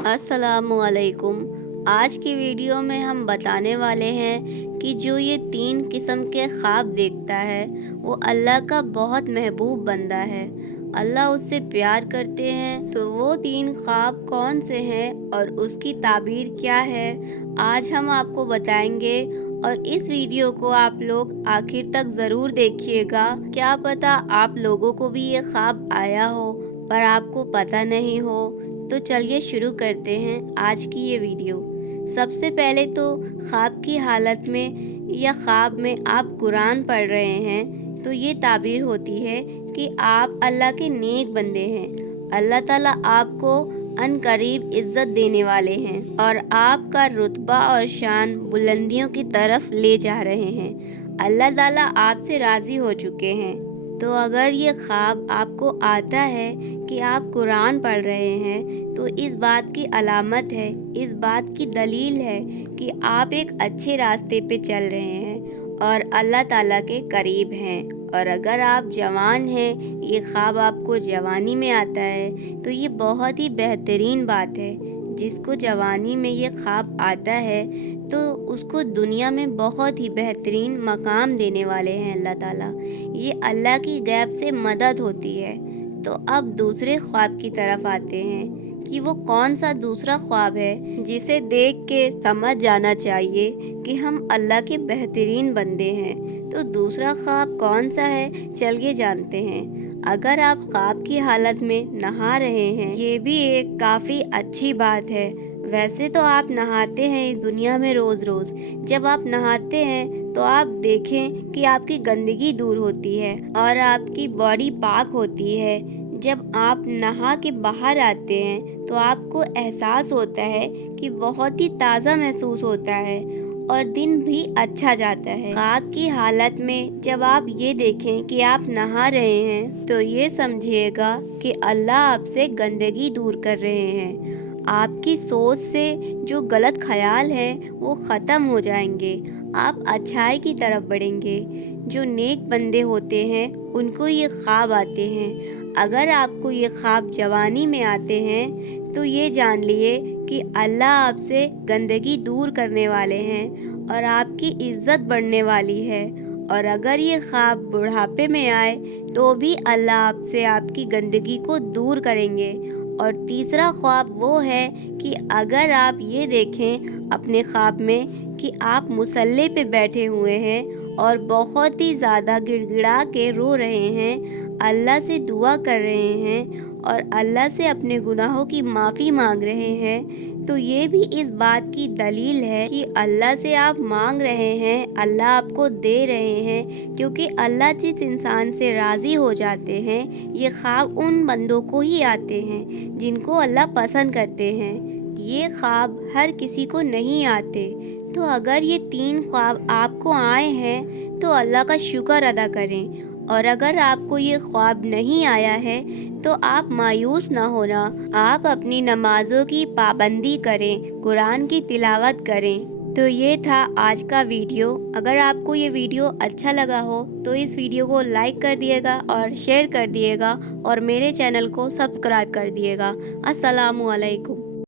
अस्सलामुअलैकुम। आज की वीडियो में हम बताने वाले हैं कि जो ये 3 किस्म के ख्वाब देखता है वो अल्लाह का बहुत महबूब बंदा है। अल्लाह उससे प्यार करते हैं। तो वो 3 ख्वाब कौन से हैं और उसकी ताबीर क्या है, आज हम आपको बताएंगे। और इस वीडियो को आप लोग आखिर तक ज़रूर देखिएगा। क्या पता आप लोगों को भी ये ख्वाब आया हो पर आपको पता नहीं हो। तो चलिए शुरू करते हैं आज की ये वीडियो। सबसे पहले तो ख्वाब की हालत में या ख्वाब में आप कुरान पढ़ रहे हैं तो ये ताबीर होती है कि आप अल्लाह के नेक बंदे हैं। अल्लाह ताला आपको अनकरीब इज़्ज़त देने वाले हैं और आपका रुतबा और शान बुलंदियों की तरफ ले जा रहे हैं। अल्लाह ताला आपसे राज़ी हो चुके हैं। तो अगर ये ख्वाब आपको आता है कि आप कुरान पढ़ रहे हैं तो इस बात की अलामत है, इस बात की दलील है कि आप एक अच्छे रास्ते पे चल रहे हैं और अल्लाह ताला के करीब हैं। और अगर आप जवान हैं, ये ख्वाब आपको जवानी में आता है तो ये बहुत ही बेहतरीन बात है। जिसको जवानी में ये ख्वाब आता है तो उसको दुनिया में बहुत ही बेहतरीन मकाम देने वाले हैं अल्लाह ताला। ये अल्लाह की गैब से मदद होती है। तो अब दूसरे ख्वाब की तरफ आते हैं कि वो कौन सा दूसरा ख्वाब है जिसे देख के समझ जाना चाहिए कि हम अल्लाह के बेहतरीन बंदे हैं। तो दूसरा ख्वाब कौन सा है, चलिए जानते हैं। अगर आप ख्वाब की हालत में नहा रहे हैं, ये भी एक काफ़ी अच्छी बात है। वैसे तो आप नहाते हैं इस दुनिया में रोज़ रोज़। जब आप नहाते हैं तो आप देखें कि आपकी गंदगी दूर होती है और आपकी बॉडी पाक होती है। जब आप नहा के बाहर आते हैं तो आपको एहसास होता है कि बहुत ही ताज़ा महसूस होता है और दिन भी अच्छा जाता है। ख्वाब की हालत में जब आप ये देखें कि आप नहा रहे हैं तो ये समझिएगा कि अल्लाह आपसे गंदगी दूर कर रहे हैं। आपकी सोच से जो गलत ख्याल हैं वो ख़त्म हो जाएंगे। आप अच्छाई की तरफ बढ़ेंगे। जो नेक बंदे होते हैं उनको ये ख्वाब आते हैं। अगर आपको ये ख्वाब जवानी में आते हैं तो ये जान लिए कि अल्लाह आपसे गंदगी दूर करने वाले हैं और आपकी इज़्ज़त बढ़ने वाली है। और अगर ये ख्वाब बुढ़ापे में आए तो भी अल्लाह आपसे आपकी गंदगी को दूर करेंगे। और तीसरा ख्वाब वो है कि अगर आप ये देखें अपने ख्वाब में कि आप मुसल्ले पे बैठे हुए हैं और बहुत ही ज़्यादा गिड़गिड़ा के रो रहे हैं, अल्लाह से दुआ कर रहे हैं और अल्लाह से अपने गुनाहों की माफ़ी मांग रहे हैं, तो ये भी इस बात की दलील है कि अल्लाह से आप मांग रहे हैं, अल्लाह आपको दे रहे हैं। क्योंकि अल्लाह जिस इंसान से राज़ी हो जाते हैं, ये ख्वाब उन बंदों को ही आते हैं जिनको अल्लाह पसंद करते हैं। ये ख्वाब हर किसी को नहीं आते। तो अगर ये 3 ख्वाब आपको आए हैं तो अल्लाह का शुक्र अदा करें। और अगर आपको ये ख्वाब नहीं आया है तो आप मायूस ना होना। आप अपनी नमाज़ों की पाबंदी करें, कुरान की तिलावत करें। तो ये था आज का वीडियो। अगर आपको ये वीडियो अच्छा लगा हो तो इस वीडियो को लाइक कर दिएगा और शेयर कर दिएगा और मेरे चैनल को सब्सक्राइब कर दिएगा। अस्सलामु अलैकुम।